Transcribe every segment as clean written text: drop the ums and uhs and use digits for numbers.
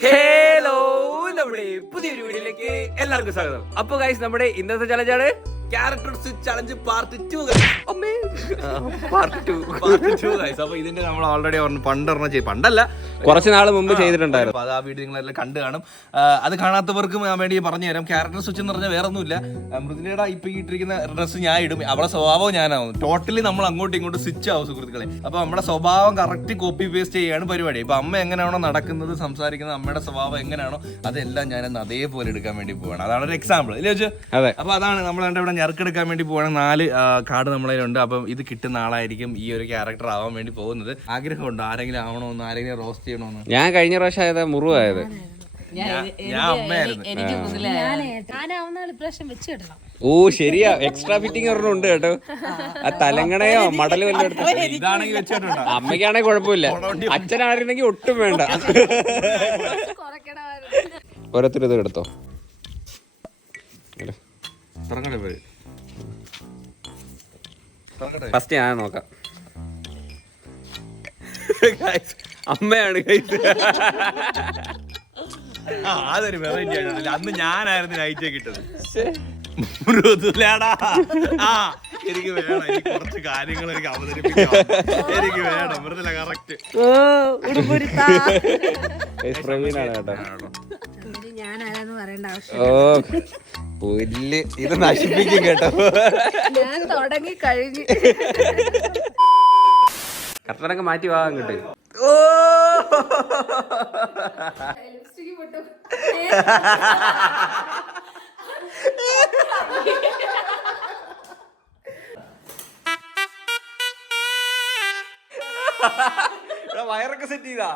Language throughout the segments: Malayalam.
ഹലോ, നമ്മുടെ പുതിയൊരു വീഡിയോയിലേക്ക് എല്ലാവർക്കും സ്വാഗതം. അപ്പൊ ഗൈസ്, നമ്മുടെ ഇന്നത്തെ ചലഞ്ചാണ് ക്യാരക്ടർ ചലഞ്ച് പാർട്ട് 2. പാർട്ട് 2. അപ്പൊ ഇതിന്റെ നമ്മൾ ഓൾറെഡി പണ്ടല്ല കുറച്ച് നാൾ മുമ്പ് ചെയ്തിട്ടുണ്ടായിരുന്നു. അത് ആ വീഡിയോ നിങ്ങളെല്ലാം കണ്ടു കാണും. അത് കാണാത്തവർക്കും ഞാൻ വേണ്ടി പറഞ്ഞു തരാം. ക്യാരക്ടർ സ്വിച്ച് എന്ന് പറഞ്ഞാൽ വേറെ ഒന്നുമില്ല. മൃദുലയുടെ ഇപ്പൊ ഇട്ടിരിക്കുന്ന ഡ്രസ്സ് ഞാൻ ഇടും, അവളെ സ്വഭാവം ഞാനാവും. ടോട്ടലി നമ്മൾ അങ്ങോട്ടും ഇങ്ങോട്ടും സ്വിച്ച് ആവും സുഹൃത്തുക്കളെ. അപ്പൊ നമ്മുടെ സ്വഭാവം കറക്റ്റ് കോപ്പി പേസ്റ്റ് ചെയ്യാണ് പരിപാടി. ഇപ്പൊ അമ്മ എങ്ങനെയാണോ നടക്കുന്നത്, സംസാരിക്കുന്നത്, അമ്മയുടെ സ്വഭാവം എങ്ങനെയാണോ അതെല്ലാം ഞാനെന്ന് അതേപോലെ എടുക്കാൻ വേണ്ടി പോവാണ്. അതാണ് ഒരു എക്സാമ്പിൾ ഇല്ലേ വെച്ച്. അപ്പൊ അതാണ് നമ്മൾ ഇവിടെ ഞെറുക്കെടുക്കാൻ വേണ്ടി പോവാണ്. 4 കാർഡ് നമ്മളതിലുണ്ട്. അപ്പം ഇത് കിട്ടുന്ന ആളായിരിക്കും ഈ ഒരു ക്യാരക്ടർ ആവാൻ വേണ്ടി പോകുന്നത്. ആഗ്രഹമുണ്ടോ ആരെങ്കിലും ആവണമെന്ന്, ആരെങ്കിലും റോസ്റ്റ് ചെയ്യണമെന്ന്? ഞാൻ കഴിഞ്ഞ പ്രാവശ്യം ആയത് മുറിവായത്. ഞാൻ അമ്മയായിരുന്നു. ഓ ശരിയാ, എക്സ്ട്രാ ഫിറ്റിംഗ് ഒരെണ്ണമുണ്ട് കേട്ടോ. ആ തലങ്ങണയോ മടലും എല്ലാം എടുത്ത് ഇതാണെങ്കിൽ വെച്ചിട്ടുണ്ടോ? അമ്മയ്ക്കാണെങ്കിൽ കുഴപ്പമില്ല, അച്ഛനായിരുന്നെങ്കിൽ ഒട്ടും വേണ്ട. ഓരോരുത്തരും ഇത് എടുത്തോ. ഫസ്റ്റ് ഞാൻ നോക്കാം. അമ്മയാണ് കഴിച്ചത്. അതൊരു വെറൈറ്റി ആയിട്ടാണ്. അന്ന് ഞാനായിരുന്നു നൈറ്റ് കിട്ടത്. മൃദുലേടാ, എനിക്ക് വേണം, എനിക്ക് കുറച്ച് കാര്യങ്ങൾ എനിക്ക് അവതരിപ്പിക്കാം. എനിക്ക് വേണം മൃദുല. കറക്റ്റ്. ഓ പുല്ല്, ഇത് നശിപ്പിക്കും കേട്ടോ. ഞാൻ തുടങ്ങി കഴിഞ്ഞു. കട്ടനൊക്കെ മാറ്റി വാങ്ങാൻ കിട്ടും. ഓ വയറൊക്കെ സെറ്റ് ചെയ്താ.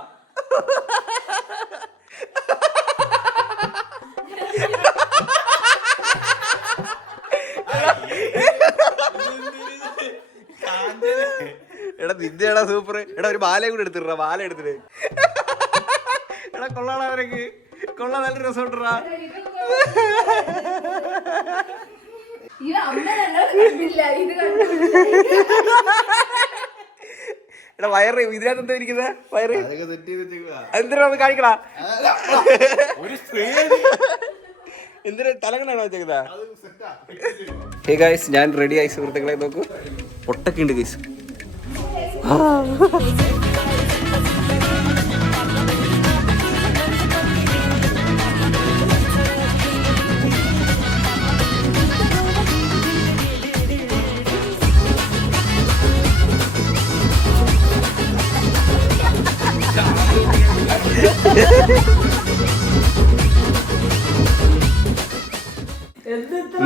എടാ നിന്റെടാ സൂപ്പർ. എടാ ഒരു ബാലയും കൂടെ എടുത്തിട്ടാ, ബാല എടുത്തിട്ട്. എടാ കൊള്ളാടാ, അവരൊക്കെ കൊള്ളാം, നല്ല രസമുണ്ടാ. എടാ വയറ് ഇതിനകത്ത് എന്താ ഇരിക്കുന്നത്? വയറ് എന്തിനാ കാണിക്കടാ? എന്തിനാ തലങ്ങനാണോ വെച്ചേക്കുന്നതാ? ഹേ ഗൈസ്, ഞാൻ റെഡി ആയി സുഹൃത്തുക്കളെ. നോക്കൂ, പൊട്ടൊക്കെ ഉണ്ട് ഗൈസ്.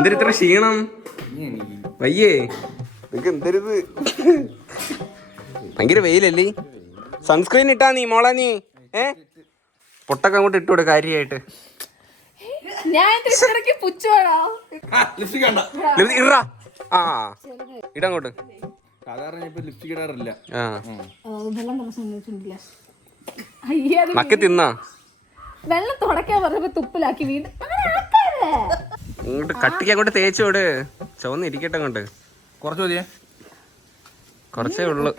എന്തിത്ര ക്ഷീണം? വയ്യേ നിനക്ക്? എന്തരുത്, ഭയങ്കര വെയിലല്ലേ? സൺസ്ക്രീൻ ഇട്ടാ നീ മോളെ നീ. പൊട്ടൊക്കെ അങ്ങോട്ട് ഇട്ടൂടെ കാര്യായിട്ട്. ഇടങ്ങോട്ട്. സാധാരണ ഇപ്പൊ ലിപ്സ്റ്റിക് ഇടാറില്ല. മക്ക തിന്നാ വെള്ളം തുടക്കാൻ പറഞ്ഞപ്പോ തുപ്പിലാക്കി വീണ്ടും ഇങ്ങോട്ട് കട്ടിക്ക് അങ്ങോട്ട് തേച്ചോട്. ചുവന്നിരിക്കട്ടെ അങ്ങോട്ട്. കുറച്ച് മതിയേ, കുറച്ചേ ഉള്ളു.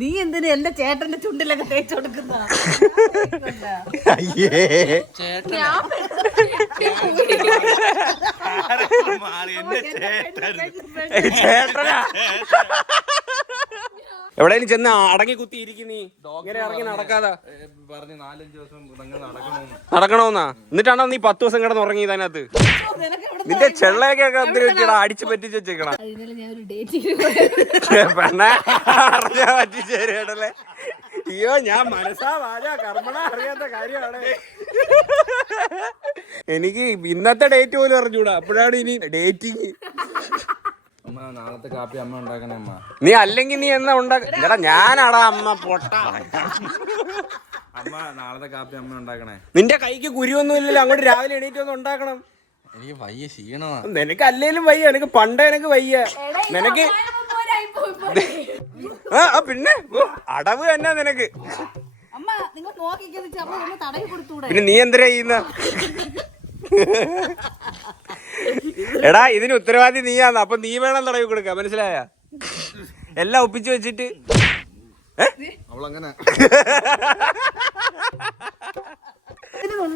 നീ എന്തിനാ എന്റെ ചേട്ടന്റെ ചുണ്ടിലൊക്കെ തേച്ചു കൊടുക്കുന്ന? ചേട്ടനാ എവിടെയും ചെന്ന് അടങ്ങി കുത്തി ഇരിക്കും നീ. ഇങ്ങനെ ഇറങ്ങി നടക്കാതാ പറഞ്ഞ് 4-5 ദിവസം നടക്കണമെന്നാ. എന്നിട്ടാണോ നീ 10 ദിവസം കിടന്ന് ഉറങ്ങിയത് അതിനകത്ത്? നിന്റെ ചെള്ളയൊക്കെ എന്തിനാ അടിച്ചു പറ്റിച്ച് വെച്ചേക്കണം? പെണ്ണെ അറിഞ്ഞാ പറ്റിച്ചേരല്ലേ? അയ്യോ, ഞാൻ മനസ്സാ വാച കർമ്മണ അറിയാത്ത കാര്യമാണ്. എനിക്ക് ഇന്നത്തെ ഡേറ്റ് പോലും അറിഞ്ഞൂടാ, അപ്പോഴാണ് ഇനി ഡേറ്റിങ്. നാളത്തെ കാപ്പി അമ്മ ഉണ്ടാക്കണേ അമ്മ. നീ അല്ലെങ്കിൽ നീ എന്നാ ഉണ്ടാക്കടാ? ഞാനാടാ അമ്മ പൊട്ട. അമ്മ നാളത്തെ കാപ്പി അമ്മ ഉണ്ടാക്കണേ. നിന്റെ കൈക്ക് കുരുവൊന്നും ഇല്ലല്ലോ, അങ്ങോട്ട് രാവിലെ എണീറ്റ് ഒന്ന് ഉണ്ടാക്കണം. എനിക്ക് വയ്യ, ക്ഷീണമാ. നിനക്ക് അല്ലേലും വയ്യ, എനിക്ക് പണ്ടേ എനിക്ക് വയ്യ. നിനക്ക് പിന്നെ അടവ് തന്നെ നിനക്ക്. പിന്നെ നീ എന്തിനാ ചെയ്യുന്ന? എടാ ഇതിന് ഉത്തരവാദി നീയാന്ന്, അപ്പൊ നീ വേണം തടവി കൊടുക്ക, മനസ്സിലായ? എല്ലാം ഒപ്പിച്ചു വെച്ചിട്ട് അവളങ്ങനെ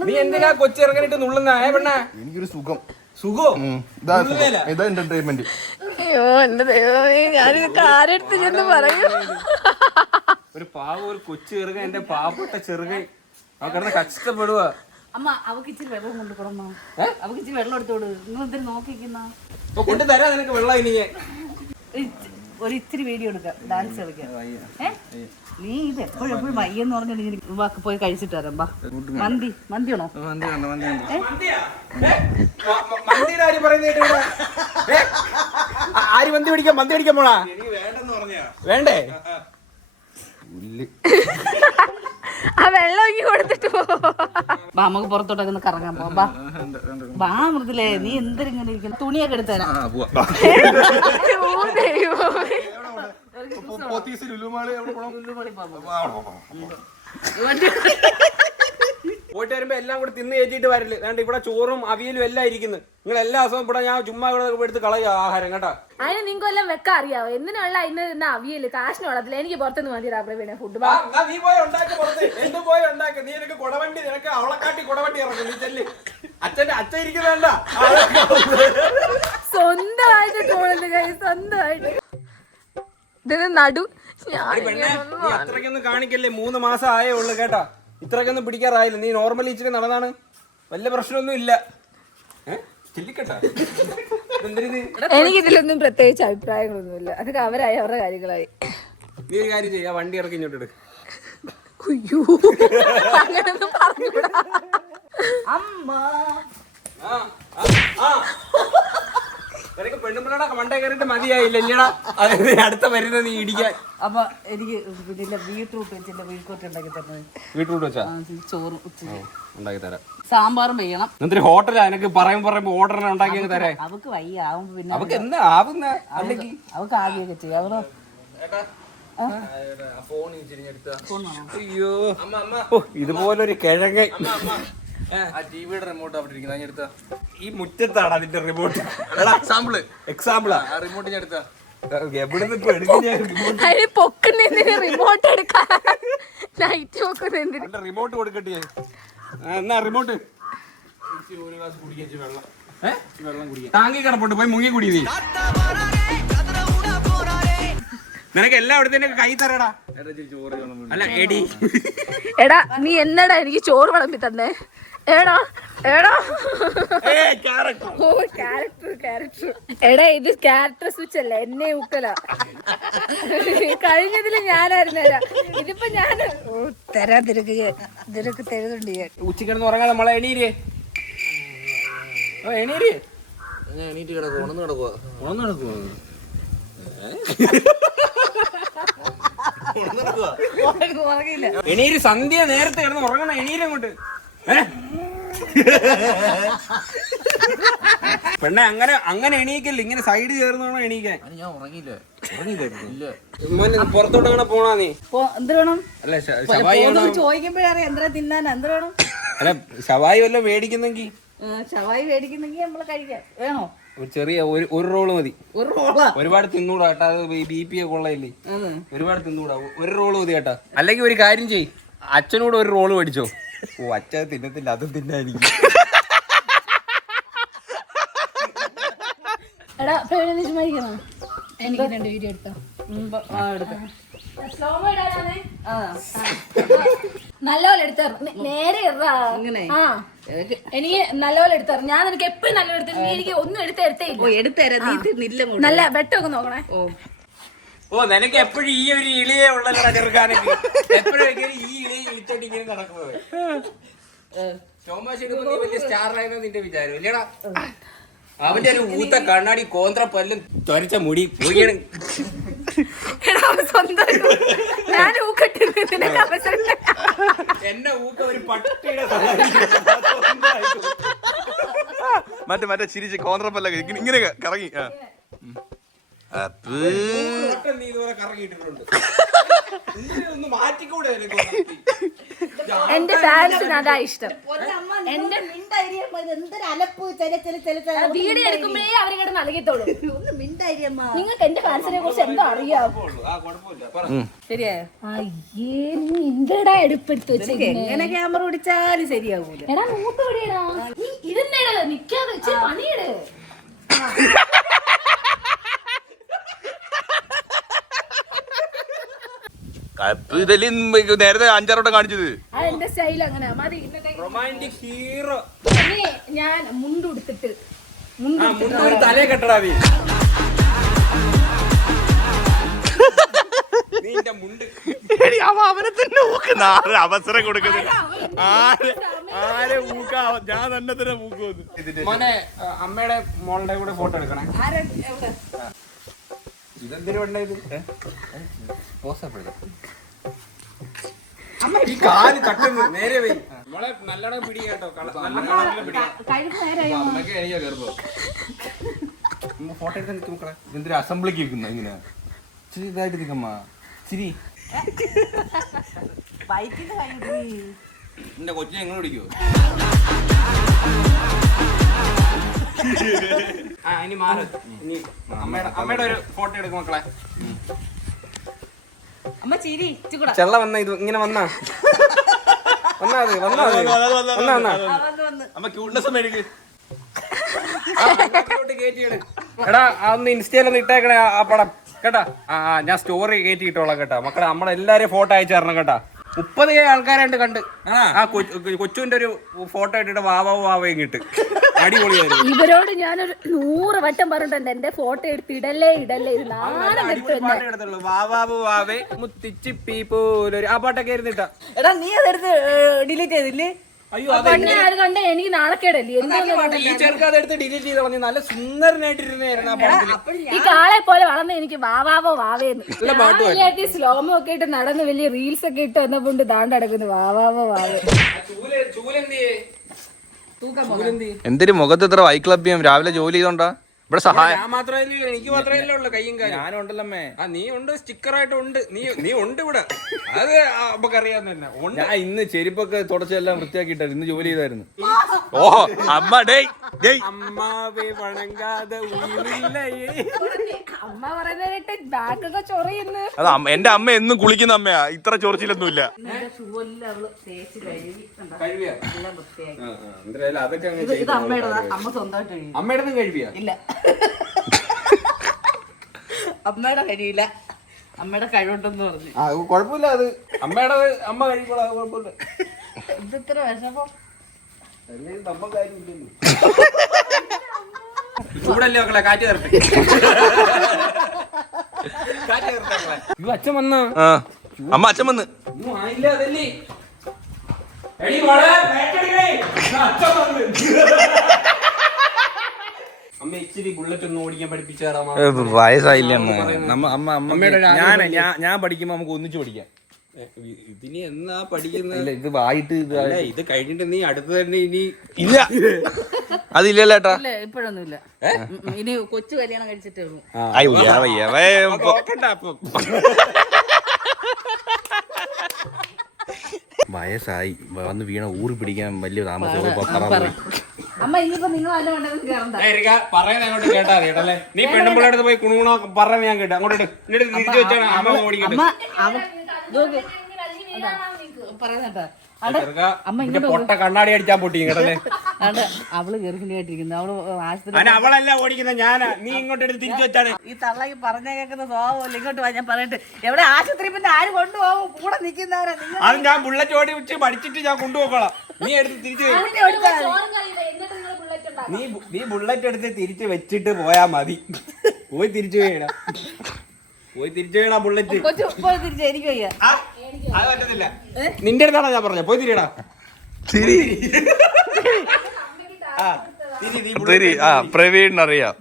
നീ എന്തിനാ കൊച്ചിറങ്ങാനിട്ട് നുള്ളുന്ന പെണ്ണ? എനിക്കൊരു സുഖം. സുഖോ? ഇതാ എന്റർടൈൻമെന്റ്. അയ്യോ എന്റെ ദൈവമേ, ഞാനിത് കാരെടുത്ത് ചെന്ന് പറയൂ. ഒരു പാവ ഒരു കൊച്ചു ചെറുകൻ, എന്റെ പാവപ്പെട്ട ചെറുകൻ ആ കിടന്ന് കഷ്ടപ്പെടുക. അമ്മ അവക്ക് ഇച്ചിരി വെള്ളം കൊണ്ടുപോകണം. അവക്ക് ഇച്ചിരി വെള്ളം എടുത്തോട്. നിങ്ങൾ എന്തിനു നോക്കിക്കുന്ന? കൊണ്ടു തരാ നിനക്ക് വെള്ളം. ഇനി ഒരു ഇത്തിരി വീഡിയോ എടുക്കാം, ഡാൻസ് കളിക്കാം. നീ ഇത് എപ്പോഴും മയ്യെന്ന് പറഞ്ഞിട്ട് വാക്ക് പോയി കഴിച്ചിട്ട് വരാം. ബാ മന്തിയാണോ? ആര് മന്തി പിടിക്കാൻ? മന്തി പിടിക്കാൻ പോണാ? വേണ്ടേ? ആ വെള്ളം ഒങ്ങി കൊടുത്തിട്ട് പോ. ബാ നമുക്ക് പുറത്തോട്ടൊക്കെ ഒന്ന് കറങ്ങാൻ പോവാം. ബാ മൃദുലേ, നീ എന്തിങ്ങനെ ഇരിക്കണം? തുണിയൊക്കെ എടുത്തരാം. പോയിട്ട് വരുമ്പോ എല്ലാം കൂടെ തിന്ന് കയറ്റിട്ട് വരല്. വേണ്ട, ഇവിടെ ചോറും അവിയലും എല്ലാം ഇരിക്കുന്നു. നിങ്ങൾ എല്ലാ ദിവസവും ഇവിടെ ഞാൻ ചുമ്മാ ഇവിടെ എടുത്ത് കളയുക ആഹാരം കേട്ടാ. അതിന് നിങ്ങൾക്ക് എല്ലാം വെക്കാൻ അറിയാവോ? എന്തിനുള്ള ഇന്ന് അവിയല് കാശിന് വളർത്തില്ല. എനിക്ക് പുറത്തുനിന്ന് മതി ഫുഡ്. നീ പോയി ഉണ്ടാക്കി പുറത്ത്. എന്ത് പോയി ഉണ്ടാക്കി? നീ എനിക്ക് കുടവണ്ടി, നിനക്ക് അവളെ കാട്ടി കുടവണ്ടി ഇറങ്ങും. നീ ചെല്ല്. അച്ഛൻ ഇരിക്കുന്നതല്ല, സ്വന്തമായിട്ട് തോന്നുന്നു കൈ, സ്വന്തമായിട്ട്. ഇതിന് നടു നീ അത്രയ്ക്കൊന്നും കാണിക്കല്ലേ. 3 മാസം ആയേ ഉള്ളു കേട്ടാ. ഇത്രയ്ക്കൊന്നും പിടിക്കാറായില്ല. നീ നോർമലി ഇച്ചിരി നടന്നാണ്, വലിയ പ്രശ്നമൊന്നും ഇല്ല. എനിക്കിതിലൊന്നും പ്രത്യേകിച്ച് അഭിപ്രായങ്ങളൊന്നുമില്ല. അതൊക്കെ അവരായി അവരുടെ കാര്യങ്ങളായി. നീ ഒരു കാര്യം ചെയ്യാ, വണ്ടി ഇറക്കി ഇങ്ങോട്ട്. അയ്യോ അങ്ങനൊന്നും പറഞ്ഞൂടാ. അമ്മ നിനക്ക് പെണ്ണുമ്പിള്ളയുടെ മണ്ടേ കയറിയിട്ട് മതിയായില്ല ഇല്ലടാ. അടുത്ത വരുന്നത് നീ ഇടിക്കാൻ. അപ്പൊ എനിക്ക് പിന്നെ ബീട്രൂട്ട് വെച്ചിട്ട് വീഴ്ക്കോട്ട് ഉണ്ടാക്കി തന്നത്. ബീട്രൂട്ട് വെച്ചാ ചോറ് ഉച്ചയ്ക്ക് ഉണ്ടാക്കി തരാം. സാമ്പാറും വെയ്യണം. എന്നിട്ട് ഹോട്ടലാ എനിക്ക് പറയുമ്പോ ഓർഡർ ഉണ്ടാക്കി തരേ. അവക്ക് വയ്യ ആവുമ്പോ പിന്നെ അവക്ക് എന്താ ആവുന്ന? അല്ലെങ്കിൽ അവക്ക് ആദ്യമൊക്കെ ചെയ്യാം. അവളോ അയ്യോ ഇതുപോലൊരു കിഴങ്ങ്. ടിവിയുടെ റിമോട്ട് അവിടെ ഇരിക്കുന്ന എടുത്താ. ഈ മുറ്റത്താണ് അതിന്റെ റിമോട്ട്. എക്സാമ്പിളാ റിമോട്ട് ഞാൻ എടുത്താ. എവിടുന്ന് ഇപ്പൊ എടുക്കുന്ന പൊക്കുന്നതിന് റിമോട്ട് എടുക്കാൻ നൈറ്റ് നോക്കുന്നതിന് റിമോട്ട് കൊടുക്കട്ടെ. എന്നാ റിമോട്ട് വെള്ളം കുടിക്കാൻ താങ്കി കിടപ്പുണ്ട്. പോയി മുങ്ങി കുടി. നീ നിനക്ക് എല്ലാം ഇവിടുത്തെ കൈ തരടാ. അല്ല എടി എടാ നീ എന്നടാ എനിക്ക് ചോറ് വിളമ്പി തന്നെ? എടാ എടാ ഓ ക്യാരക്ടർ എടാ, ഇത് ക്യാരക്ടർ സ്വിച്ച് അല്ല, എന്നെ ഊക്കല. കഴിഞ്ഞതില് ഞാനായിരുന്നു തരാ, ഇതിപ്പോ ഞാൻ തരാ. തിരക്ക് തരുന്നുണ്ട് ഞാൻ. ഉച്ചക്കിടന്ന് ഉറങ്ങാതെ നമ്മളെ എണീര്. എണീര്. എണീറ്റ് കിടക്കുക, ഉണന്ന് കിടക്കുക. എണീര്. സന്ധ്യ നേരത്തെ കിടന്ന് ഉറങ്ങണ. എണീരങ്ങോട്ട്. പെണ്ണെ അങ്ങനെ എണീക്കല്ല, ഇങ്ങനെ സൈഡ് ചേർന്നോണോ എണീക്കാൻ. ഞാൻ ഉറങ്ങിയില്ല. പുറത്തോട്ട് അങ്ങനെ പോണാ നീ? എന്ത് വേണം? അല്ല ശവായി ചോദിക്കുമ്പോഴറിയാം എന്താ തിന്നാൻ. എന്ത് വേണം? അല്ല ശവായി വല്ലതും മേടിക്കുന്നെങ്കി ഷവായി മേടിക്കുന്നെങ്കിൽ നമ്മള് കഴിക്കാം. വേണോ? ഒരു ചെറിയ ഒരു റോള് മതി. ഒരു റോളാ? ഒരുപാട് തിന്നൂടാ കേട്ടാ, അത് BP കൊള്ളയില്ലേ. ഒരുപാട് തിന്നൂടാ, ഒരു റോള് മതി കേട്ടാ. അല്ലെങ്കിൽ ഒരു കാര്യം ചെയ്, അച്ഛനോട് ഒരു റോള് മേടിച്ചോ. ഓ അച്ഛൻ തിന്നത്തില്ല, അതും തിന്നായിരിക്കും. എടാ എനിക്ക് 2 വീഡിയോ എടുത്തോ. നല്ലപോലെ എടുത്തായിരുന്നു. നേരെ എനിക്ക് നല്ലപോലെ എടുത്തായിരുന്നു. ഞാൻ നിനക്ക് എപ്പോഴും നല്ല എടുത്തിരുന്നു. എനിക്ക് ഒന്നും എടുത്തേ ഇല്ല. നല്ല വെട്ടമൊക്കെ നോക്കണേ. ഓ നിനക്ക് എപ്പോഴും ഈ ഒരു ഇളിയെ ഉള്ളല്ലോ ചെറുക്കാനൊക്കെ. എപ്പോഴും ഈ ഇളിയെ ഇളിച്ചോട്ട് ഇങ്ങനെ നടക്കുന്നത്. തോമാസ് എടുക്കുമ്പോ നീ വലിയ സ്റ്റാർ ആയിരുന്നു നിന്റെ വിചാരം ഇല്ലടാ. അവന്റെ ഒരു ഊത്ത കണ്ണാടി, കോന്ത്ര പല്ലും, തൊരച്ച മുടി പോയാണ്. എന്നെ ഊക്ക ഒരു പട്ടിയുടെ മറ്റേ ചിരിച്ച് കോന്ത്രപ്പല്ലൊക്കെ ഇങ്ങനെ കറങ്ങി. നീ ഇതുപോലെ കറങ്ങിയിട്ടുണ്ട്. ഒന്ന് മാറ്റിക്കൂടെ? എന്റെ ഫാൻസിന് അതാ ഇഷ്ടം. എന്റെ വീഡിയോ എടുക്കുമ്പോഴേ അവരെ കിടന്ന് നൽകിത്തോളൂ. നിങ്ങൾക്ക് എന്റെ ഫാൻസിനെ കുറിച്ച് എന്തോ അറിയാം. ശരിയാ അയ്യേ നീ എന്തെടാ എടുപ്പെടുത്ത് വെച്ചത്? എങ്ങനെ ക്യാമറ പിടിച്ചാലും ശരിയാവൂല. എടാ മൂട്ട് പിടിയടാ. നീ ഇരുന്നേടാ നിക്കാതെ വെച്ച് പണിയിട്. നേരത്തെ 5-6 വട്ടം കാണിച്ചത്. അതെന്റെ സ്റ്റൈൽ അങ്ങനെ മതി. Romantic hero. ഞാൻ മുണ്ടുടുത്തിട്ട് തലേ കെട്ടടാ നീ. നിന്റെ മുണ്ട് അവനെ തന്നെ ഊക്കുന്ന അവസരം കൊടുക്കുന്നില്ല. ആരെ ഊക്കാ? ഞാൻ തന്നെ തന്നെ ഊക്കുമെന്ന്. മോനെ അമ്മയുടെ മോളുടെ കൂടെ ഫോട്ടോ എടുക്കണേ. ഇതെന്തിനു വേണ്ട ഇത്? ഈ കാല് തട്ടുന്നു നേരെ പോയി. മോളെ നല്ലോണം പിടി കേട്ടോ. ഫോട്ടോ എടുക്കാൻ നിൽക്കും മക്കളെ. എന്തൊരു അസംബ്ലിക്ക് വെക്കുന്ന ഇങ്ങനെ ഇച്ചിരി ഇതായിട്ട് നിൽക്കമ്മ ശരി. എന്റെ കൊച്ചിനെ എങ്ങനെ പിടിക്കുവോ? ഇനി മാറ്. ഇനി അമ്മയുടെ ഒരു ഫോട്ടോ എടുക്കും മക്കളെ. അമ്മ ചിരി ചെള്ള വന്ന ഇത് ഇങ്ങനെ വന്നാ അമ്മ ക്യൂട്ട്നെസ് മേടിക്ക്. എടാ അതൊന്ന് ഇൻസ്റ്റയിലൊന്ന് ഇട്ടേക്കണേ ആ പടം കേട്ടാ. ഞാൻ സ്റ്റോറി കയറ്റി ഇട്ടോളാം കേട്ടാ മക്കളെ. നമ്മളെല്ലാരും ഫോട്ടോ അയച്ചു തരണം കേട്ടാ. 30 ആൾക്കാരായിട്ട് കണ്ട് ആ കൊച്ചുവിന്റെ ഒരു ഫോട്ടോ ഇട്ടിട്ട് വാവയും കിട്ട്. അടിപൊളിയായിരുന്നു. ഇവരോട് ഞാനൊരു 100 വട്ടം പറഞ്ഞിട്ടുണ്ട് എന്റെ ഫോട്ടോ എടുത്ത് ഇടല്ലേ എടുത്തുള്ളൂ. വാവാവു വാവേ മുത്തിച്ചിപ്പി പോലൊരു ആ പാട്ടൊക്കെ ആയിരുന്നിട്ടാ. എടാ നീ അതെടുത്ത് ഡിലീറ്റ് ചെയ്തില്ലേ? അയ്യോ അത് കണ്ട എനിക്ക് നാണക്കേടല്ലേ. ഈ ചെറുക്ക അതെടുത്ത് ഡിലീറ്റ് ചെയ്ത് കളഞ്ഞു. നല്ല സുന്ദരനായിട്ടിരുന്നായിരുന്നു ആ പാട്ടില്. ഈ കാളെ പോലെ വളർന്ന എനിക്ക് വാവാവോ വാവേന്ന് സ്ലോമോ ഒക്കെ ഇട്ട് നടന്ന് വലിയ റീൽസ് ഒക്കെ ഇട്ട് വന്നപ്പോണ്ട് താണ്ട് അടക്കുന്നു വാവാവോ വാവേ. എന്തൊരു മുഖത്ത് ഇത്ര വൈക്ലഭ്യം? രാവിലെ ജോലി ചെയ്തോണ്ടാ? ഇവിടെ സഹായം ഞാൻ മാത്രമല്ല, എനിക്ക് മാത്രമല്ലേ ഉള്ളു കയ്യും കാര്യം. ഞാനുണ്ടല്ലമ്മേ. നീ ഉണ്ട്, സ്റ്റിക്കറായിട്ട് ഉണ്ട്. നീ ഉണ്ട് ഇവിടെ. അത് നമുക്കറിയാവുന്ന തന്നെ. ഞാൻ ഇന്ന് ചെരുപ്പൊക്കെ തുടച്ചെല്ലാം വൃത്തിയാക്കിയിട്ടായിരുന്നു. ഇന്ന് ജോലി ചെയ്തായിരുന്നു. ഓഹോ അമ്മ അമ്മാവേ വണങ്ങാതെ ഉയിരില്ലയേ. അമ്മ പറയുന്നതായിട്ട് ബാക്കൊക്കെ ചൊറിയുന്നു. അത് എന്റെ അമ്മ എന്നും കുളിക്കുന്ന അമ്മയാ. ഇത്ര ചൊറിച്ചിലൊന്നുമില്ല. അതൊക്കെ അമ്മ സ്വന്തമായിട്ട് അമ്മയുടെ കഴിവിയാ ഇല്ല. അമ്മയുടെ കഴിയില്ല, അമ്മയുടെ കഴിവുണ്ടെന്ന് പറഞ്ഞു. കുഴപ്പമില്ല. അത് അമ്മയുടെ അമ്മ കഴിക്കോളാം. കുഴപ്പമില്ല. ഇതിത്ര വിഷമം നമ്മ കാര്യമില്ലല്ലോ. ചൂടല്ലേ മക്കളെ? കാറ്റ് കയറട്ടെ. കാറ്റ് കയറട്ടെ മക്കളെ. അച്ഛൻ വന്നാ? അമ്മ അച്ഛൻ വന്ന് ഒന്നും ആയില്ല. അതല്ലേ എടി മോളെ ബാറ്ററി അച്ഛൻ വന്ന്. അമ്മ ഇച്ചിരി ബുള്ളറ്റ് ഒന്ന് ഓടിക്കാൻ പഠിപ്പിച്ചാറാ. വയസ്സായില്ല ഞാൻ പഠിക്കുമ്പോ നമുക്ക് ഒന്നിച്ച് പഠിക്കാം. ഇതിനി എന്നാ പഠിക്കുന്നത്? ഇത് വായിട്ട് ഇത് കഴിഞ്ഞിട്ട് നീ അടുത്ത് തന്നെ ഇനി ഇല്ല. അതില്ലല്ലോ ഏട്ടാ. ഇല്ല, ഇപ്പോഴൊന്നുമില്ല. ഇനി കൊച്ചു കല്യാണം കഴിച്ചിട്ടേ ഉള്ളൂ. വയസ്സായി വന്ന് വീണ ഊറി പിടിക്കാൻ വലിയ താമസം. അമ്മ ഇനിയിപ്പോ നിങ്ങൾ അതിന്റെ മണ്ടയിൽ കേറണ്ട. പറയുന്ന അങ്ങോട്ട് കേട്ടാ അറിയട്ടല്ലേ. നീ പെണ്ണുമ്പിള്ള അടുത്ത് പോയി കുണുകുണോ പറയുന്ന ഞാൻ കേട്ടു. അങ്ങോട്ട് തിരിച്ചു വെച്ചാണ് അമ്മ ഓടിക്കട്ടെ. പറയുന്നേട്ടാ പൊട്ട കണ്ണാടി അടിച്ചാൻ പൊട്ടിയും കേട്ടല്ലേ. അവള് ഗർഭിണിയായിട്ടിരിക്കുന്നു. അവള് ആശുപത്രി. അവളല്ല ഓടിക്കുന്നത്, ഞാനാ. നീ ഇങ്ങോട്ട് എടുത്ത് തിരിച്ചു വെച്ചാണ്. ഈ തള്ളക്ക് പറഞ്ഞ കേൾക്കുന്ന സ്വഭാവമല്ല. ഇങ്ങോട്ട് വാ, ഞാൻ പറയട്ടെ. എവിടെ ആശുപത്രി പിന്നെ ആര് കൊണ്ടുപോകും? കൂടെ നിൽക്കുന്നവരാ. അത് ഞാൻ ബുള്ളറ്റ് ഓടി വെച്ച് പഠിച്ചിട്ട് ഞാൻ കൊണ്ടുപോക്കോളാം. നീ എടുത്ത് തിരിച്ചു നീ ബുള്ളറ്റ് എടുത്ത് തിരിച്ച് വെച്ചിട്ട് പോയാ മതി. പോയി തിരിച്ചു വീടാ. പോയി തിരിച്ചു വീടാ ബുള്ളറ്റ്. തിരിച്ച് എനിക്ക് വയ്യ. അത് പറ്റത്തില്ല. നിന്റെ അടുത്താണോ ഞാൻ പറഞ്ഞ? പോയി തിരിയടാ. പ്രവീണിനറിയാം.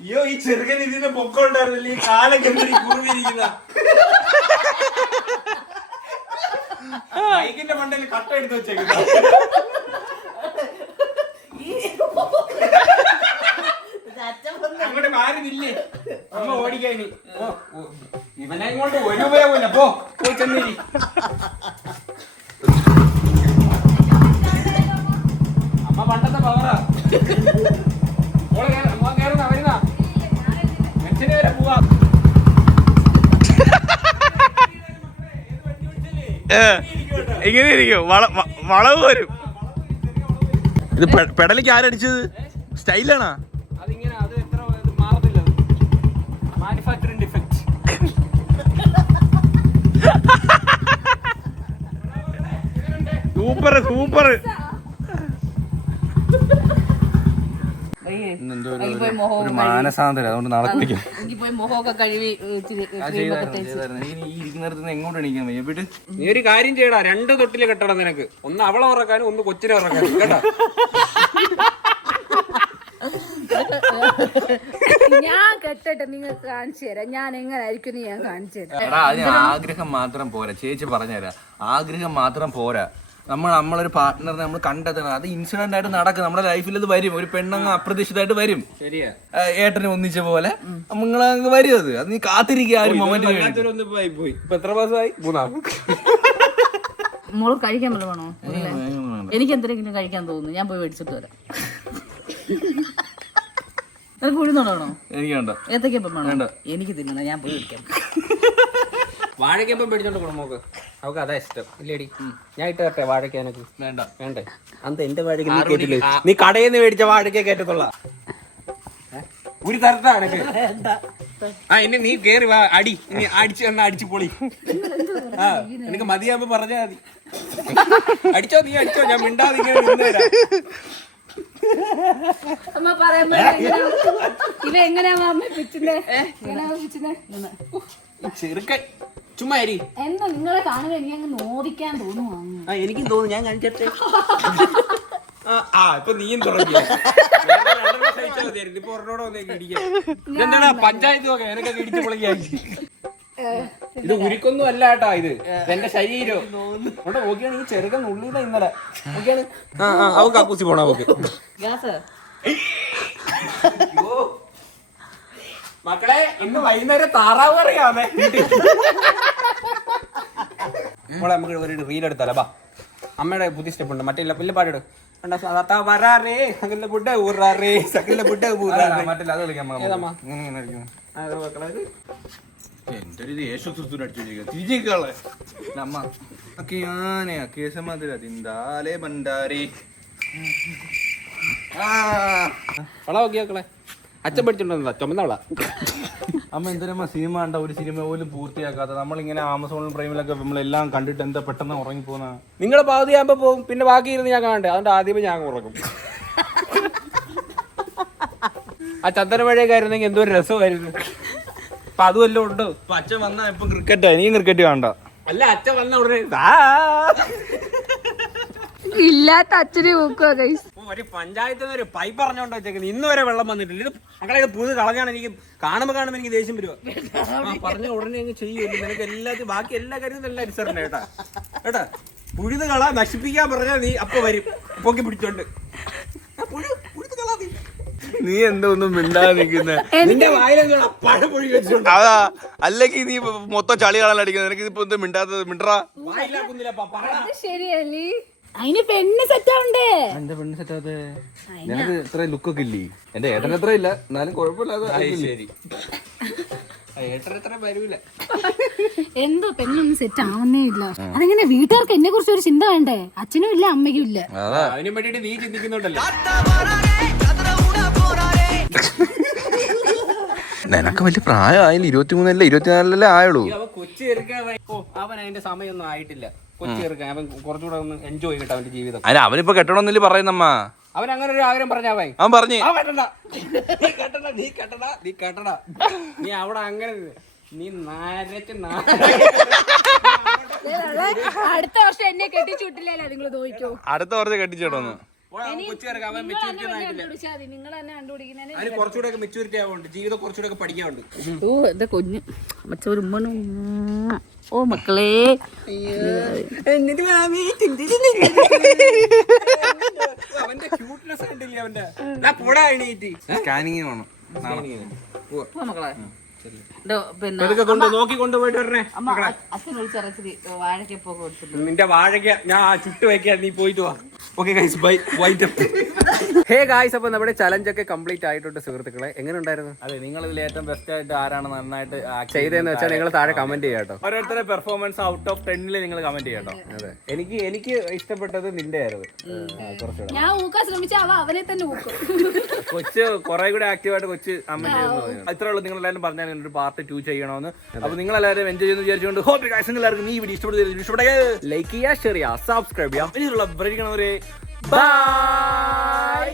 അയ്യോ ഈ ചെറുക്കൻ ഇതിന്റെ പൊക്കമുണ്ടായിരുന്നില്ല. ഈ കാലൊക്കെ കുറുവിരിക്കുന്ന ബൈക്കിന്റെ മണ്ടയിൽ കട്ട എടുത്ത് വെച്ചേക്കുന്ന. അങ്ങോട്ട് മാറി നില്ലേ. അമ്മ ഓടിക്കാ. ഇനി ഇവനെ കൊണ്ട് ഒരു ഉപയോഗമില്ല. പോയി ചെന്നിരി. ഇങ്ങനെ ഇരിക്കും, വളവ് വരും. ഇത് പെടലിക്ക് ആരടിച്ചത്? സ്റ്റൈലാണോ? അതിങ്ങനെ അത് എത്ര മാറത്തില്ല, മാനുഫാക്ചറിംഗ് ഡിഫക്റ്റ്. Super super. ഒരു മാനസാന്തരം, അതുകൊണ്ട് നാളെ കുളിക്കും. പോയി മുഖമൊക്കെ കഴുകി ഇരിക്കുന്നിടത്ത് എങ്ങോട്ട് എണീക്കാൻ വയ്യ. വീട്ട് നീ ഒരു കാര്യം ചെയ്യടാ, 2 തൊട്ടില് കെട്ടണം നിനക്ക്. ഒന്ന് അവളെ ഉറക്കാനും ഒന്ന് കൊച്ചിനെ ഉറക്കാനും കേട്ടോ. ഞാൻ കെട്ടട്ടെ, നിങ്ങൾക്ക് കാണിച്ചു തരാം ഞാൻ എങ്ങനായിരിക്കും ഞാൻ കാണിച്ചു തരാം. എടാ, അതിന് ആഗ്രഹം മാത്രം പോരാ. ചേച്ചി പറഞ്ഞുതരാം, ആഗ്രഹം മാത്രം പോരാ. നമ്മളൊരു പാർട്ട്ണറിനെ നമ്മൾ കണ്ടെത്തണം. അത് ഇൻസിഡന്റ് ആയിട്ട് നടക്കും നമ്മുടെ ലൈഫിൽ. ഇത് വരും, ഒരു പെണ്ണങ്ങ് അപ്രതീക്ഷിതമായിട്ട് വരും. ശരിയാ, ഏട്ടനെ ഒന്നിച്ച പോലെ നമ്മളങ്ങ് വരും. അത് നീ കാത്തിരിക്കുക ആ ഒരു മൊമെന്റിന് വേണ്ടി. പോയി ഇപ്പൊ എത്ര മാസമായി? 3 മോള് കഴിക്കാൻ വല്ല വേണോ? എനിക്ക് എന്തെങ്കിലും കഴിക്കാൻ തോന്നുന്നു, ഞാൻ പോയി മേടിച്ചിട്ട് വരാം. നിനക്ക് ഉഴുന്നുണ്ടോ? എനിക്ക് വേണ്ട. ഏത്തക്കപ്പം വേണോ? എനിക്ക് തിന്നണം, ഞാൻ പോയി മേടിക്കാം. വാഴക്കപ്പം പേടിച്ചോണ്ട് പോകണം നോക്ക്, അവൾക്ക് അതാ ഇഷ്ടം ഇല്ലേടി? ഞാൻ ഇട്ട് തരട്ടെ വാഴക്ക? എനിക്ക് വേണ്ട. വേണ്ടേ? അന്ത എന്റെ വാഴക്ക നീ കേട്ടില്ലേ? നീ കടയിൽ നിന്ന് മേടിച്ച വാഴക്ക കേട്ടത്തുള്ള ഒരു തരട്ടാ എനിക്ക്. ഇനി നീ കേറി വാ, അടി. ഇനി അടിച്ചു വന്നാ അടിച്ചു പൊളി. എനിക്ക് മതിയാകുമ്പോ പറഞ്ഞാ മതി. അടിച്ചോ, നീ അടിച്ചോ, ഞാൻ മിണ്ടാതിങ്ങനെ നിന്നുതരാം. അമ്മ പറയാൻ ഇവ എങ്ങനെയാ അമ്മ പിച്ചിന്റെ? ചെറുക്കൻ ചുമ്മാ അരി. എന്താ നിങ്ങളെ കാണുമ്പോ എനിക്ക് അങ്ങ് നോവിക്കാൻ തോന്നുവാ. എനിക്കും തോന്നുന്നു, ഞാൻ കാണിച്ചേ. ഇപ്പൊ നീയും തുടങ്ങിയ ഇപ്പൊ ഒരെണ്ണോടെ വന്നേക്ക് ഇടിക്കാൻ. ഇതെന്താടാ പഞ്ചായത്ത് നോക്കാം, എനിക്കൊക്കെ ഇടിച്ചു പൊളിക്കാൻ. ഇത് ഉരുക്കൊന്നും അല്ല കേട്ടാ, ഇത് എന്റെ ശരീരം അവിടെ നോക്കിയാണ്. ഈ ചെറുക്കൻ ഉള്ളിതാ ഇന്നലെ നോക്കിയാണ്. അവക്ക് കക്കൂസി പോണ അവക്ക്. മക്കളെ, ഇന്ന് വൈകുന്നേരം താറാവ് അറിയാമേ. മോളെ, നമുക്ക് ഒരു റീൽ എടുത്താലോ? ബാ, അമ്മയുടെ പുതിയ സ്റ്റെപ്പ് ഉണ്ട്. മറ്റേ വലിയ പാടിടും. വരാറേ സകല പുട്ട ഊറാറേ, സകല പുട്ട ഊറാറേ. മറ്റല്ല, അത് കളിക്കാൻ നോക്കിയാക്കളെ, അച്ഛൻ പഠിച്ചിട്ടുണ്ടോ? ചുമന്നവളാ അമ്മ. എന്തിനമ്മ സിനിമ കണ്ട ഒരു സിനിമ പോലും പൂർത്തിയാക്കാത്ത നമ്മളിങ്ങനെ ആമസോണിലും പ്രൈമിലൊക്കെ നമ്മളെല്ലാം കണ്ടിട്ട് എന്താ പെട്ടെന്ന് ഉറങ്ങിപ്പോന്ന? നിങ്ങളെ പകുതിയാകുമ്പോ പോകും, പിന്നെ ബാക്കി ഇരുന്ന് ഞാൻ കാണണ്ടേ? അതുകൊണ്ട് ആദ്യമേ ഞാൻ ഉറങ്ങും. ആ ചന്ദന മഴയൊക്കെ ആയിരുന്നെങ്കിൽ എന്തോ ഒരു രസമായിരുന്നു. അപ്പൊ അതുമല്ലോ ഉണ്ട്. ഇപ്പൊ അച്ഛൻ വന്നാ ഇപ്പൊ ക്രിക്കറ്റാ, ഇനിയും ക്രിക്കറ്റ് കാണണ്ട. അല്ല, അച്ഛൻ വന്ന ഉടനെ ഇല്ലാത്ത അച്ഛനെ നോക്കുക ഗൈസ്. ഒരു പഞ്ചായത്തിൽ നിന്ന് ഒരു പൈപ്പ് പറഞ്ഞോണ്ട് വെച്ചേക്കുന്നത്, ഇന്ന് വരെ വെള്ളം വന്നിട്ടില്ല. ഇത് മക്കളെ, ഇത് പുത് കളഞ്ഞാണ്. എനിക്ക് കാണുമ്പോ എനിക്ക് ദേഷ്യം വരുവാ. പറഞ്ഞ ഉടനെ അങ്ങ് ചെയ്യുമല്ലോ. നിനക്ക് എല്ലാത്തിനും ബാക്കി എല്ലാ കാര്യത്തിനും എല്ലാം അനുസരണ കേട്ടാ. കേട്ടാ, പുഴുത് കള നശിപ്പിക്കാൻ പറഞ്ഞാൽ നീ അപ്പൊ വരും പൊക്കി പിടിച്ചോണ്ട്. നീ എന്താ ഒന്നും മിണ്ടാതെ നിൽക്കുന്ന? നിന്റെ വായിലെന്താ പഴം പൊഴി വെച്ചിട്ടുണ്ട്? അതാ, അല്ലെങ്കിൽ നീ മൊത്തം ചളി കളാൻ അടിക്കുന്നത്. നിനക്ക് ഇതിപ്പോ എന്താ മിണ്ടാത്തത്? മിണ്ടാ, വായിലാക്കുന്നില്ല. ശരിയല്ലേ? അതിന് പെണ്ണ് സെറ്റ് ആവണ്ടേ? എന്റെ പെണ്ണ് സെറ്റാതെ നിനക്ക് ഇത്ര ലുക്കൊക്കെ ഇല്ലേ? എന്റെ ഏട്ടൻ എത്ര ഇല്ല, എന്നാലും കുഴപ്പമില്ലാതെ. ശരി, ഏട്ടൻ വരൂല. എന്തോ പെണ്ണൊന്നും സെറ്റ് ആവുന്നേ ഇല്ല. അതെങ്ങനെ? വീട്ടുകാർക്ക് എന്നെ കുറിച്ച് ഒരു ചിന്ത വേണ്ടേ? അച്ഛനും ഇല്ല, അമ്മയ്ക്കും ഇല്ല. അതിനു വേണ്ടിട്ട് നീ ചിന്തിക്കുന്നുണ്ടല്ലോ. നിനക്ക് വലിയ പ്രായമായില്ല, 23 24 ആയുള്ളൂ. അവൻ കൊച്ചു ചെറുക്കാൻ അവൻ അതിന്റെ സമയമൊന്നും ആയിട്ടില്ല. കൊച്ചു ചെറുക്കാൻ അവൻ കുറച്ചുകൂടെ ഒന്ന് എൻജോയ് ചെയ്യട്ടെ അവന്റെ ജീവിതം. അതിന് അവനിപ്പോ കെട്ടണമെന്നില്ല പറയുന്നമ്മ. അവൻ അങ്ങനെ ഒരു ആഗ്രഹം പറഞ്ഞാവൻ. അവൻ പറഞ്ഞു നീ അവിടെ അങ്ങനെ നീ നരച്ച് അടുത്ത വർഷം എന്നെ കെട്ടിച്ചു വിട്ടില്ല, നിങ്ങൾ നോക്കിക്കോ. അടുത്ത വർഷം കെട്ടിച്ചോടൊന്ന്. കൊച്ചു ചെറുക്കാൻ അവൻ മെച്ചൂരിറ്റി നിങ്ങൾ തന്നെ കണ്ടുപിടിക്കുന്നതിന് അതിന് കുറച്ചുകൂടെ മെച്ചൂരിറ്റി ആവുന്നുണ്ട്. ജീവിതം കുറച്ചുകൂടെ പഠിക്കാനുണ്ട്. ഓ എന്താ കുഞ്ഞ് മച്ചൊരു ഉമ്മനും. ഓ മക്കളെ, അവന്റെ ക്യൂട്ട്നെസ് കണ്ടില്ലേ അവന്റെ? പോടാ എണീറ്റ്. സ്കാനിങ് വേണം. മക്കളെ പിന്നെ നോക്കി കൊണ്ടുപോയിട്ട് വരണേ. അച്ഛൻ വിളിച്ചിറച്ചിരി വാഴക്കപ്പൊക്കെ കൊടുത്തിട്ട്. നിന്റെ വാഴയ്ക്ക ഞാൻ ചുട്ട് വയ്ക്കാൻ നീ പോയിട്ട് വാ. Okay guys bye white up. Hey guys, അപ്പൊ നമ്മുടെ ചലഞ്ച് ഒക്കെ കംപ്ലീറ്റ് ആയിട്ടുണ്ട് സുഹൃത്തുക്കളെ. എങ്ങനെ ഉണ്ടായിരുന്നു? അതെ, നിങ്ങൾ ഇതിൽ ഏറ്റവും ബെസ്റ്റ് ആയിട്ട് ആരാണ് നന്നായിട്ട് ചെയ്തതെന്ന് വെച്ചാൽ നിങ്ങൾ താഴെ കമന്റ് ചെയ്യാം കേട്ടോ. ഓരോരുത്തരുടെ പെർഫോമൻസ് ഔട്ട് ഓഫ് 10 നിങ്ങൾ കമന്റ് ചെയ്യാം കേട്ടോ. അതെ, എനിക്ക് ഇഷ്ടപ്പെട്ടത് നിന്റെ ആയിരുന്നു കുറച്ചുകൂടെ. ഞാൻ ഊക്കാൻ ശ്രമിച്ച അവനെ തന്നെ ഊക്കും. കൊച്ച് കുറെ കൂടെ ആക്റ്റീവായിട്ട് കൊച്ച് കമന്റ് ചെയ്യുന്നു. ഇത്രേ ഉള്ളൂ. നിങ്ങൾ എല്ലാവരും പറഞ്ഞാൽ ഒരു പാർട്ട് 2 ചെയ്യണമെന്ന്. അപ്പൊ നിങ്ങൾ എല്ലാവരും എൻജോയ് ചെയ്യുന്നു വിചാരിച്ചുകൊണ്ട് ഹോപ്പ് ഗൈസ് എല്ലാവർക്കും ഈ വീഡിയോ ഇഷ്ടപ്പെടുക ലൈക്ക് ചെയ്യുക, ഷെയർ ചെയ്യുക, സബ്സ്ക്രൈബ് ചെയ്യാം. ഇനിയുള്ള ബ്രേക്ക് ബൈ.